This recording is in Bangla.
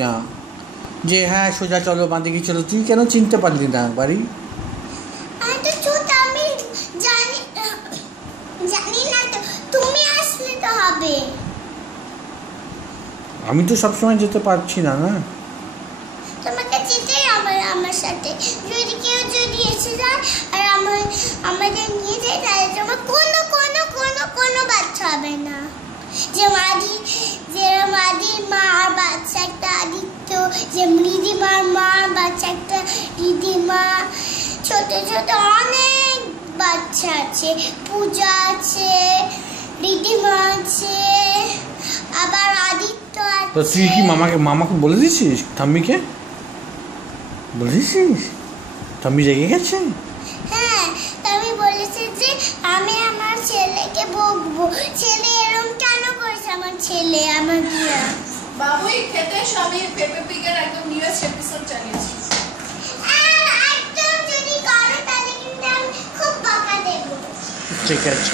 না যে হ্যাঁ সোজা চলো বাঁদিকে চলো, তুই কেন চিনতে পারলি না বাড়ি? আমি তো সবসময় যেতে পারছি না। না তোমাকে যেতেই আমার সাথে, যদি কেউ যদি এসে যায় আর আমাদের নিয়ে যায় তাহলে তোমার কোনো বাচ্চা হবে না। যে মাদির মা আর বাচ্চা একটা আদিত্য, যে মৃদিমার মা আর বাচ্চা একটা রিদিমা, ছোট ছোট অনেক বাচ্চা আছে, পূজা আছে, রিদিমা আছে, আবার আদিত্য আছে। তো তুই কি মামাকে বলে দিছিস? ঠাম্মিকে বলে দিছিস? ঠাম্মি জেগে গেছে? হ্যাঁ, আমি বলেছি যে আমি আমার ছেলেকে বকবো, ছেলে এরকম কেন করেছে আমার ছেলে আমার দিয়া। বাবুই খেতে সবই পেপে পিগের একদম নিউয়েস্ট এপিসোড চালিয়েছি। একদম যদি করে তাহলে কিন্তু আমি খুব বকা দেব। ঠিক আছে।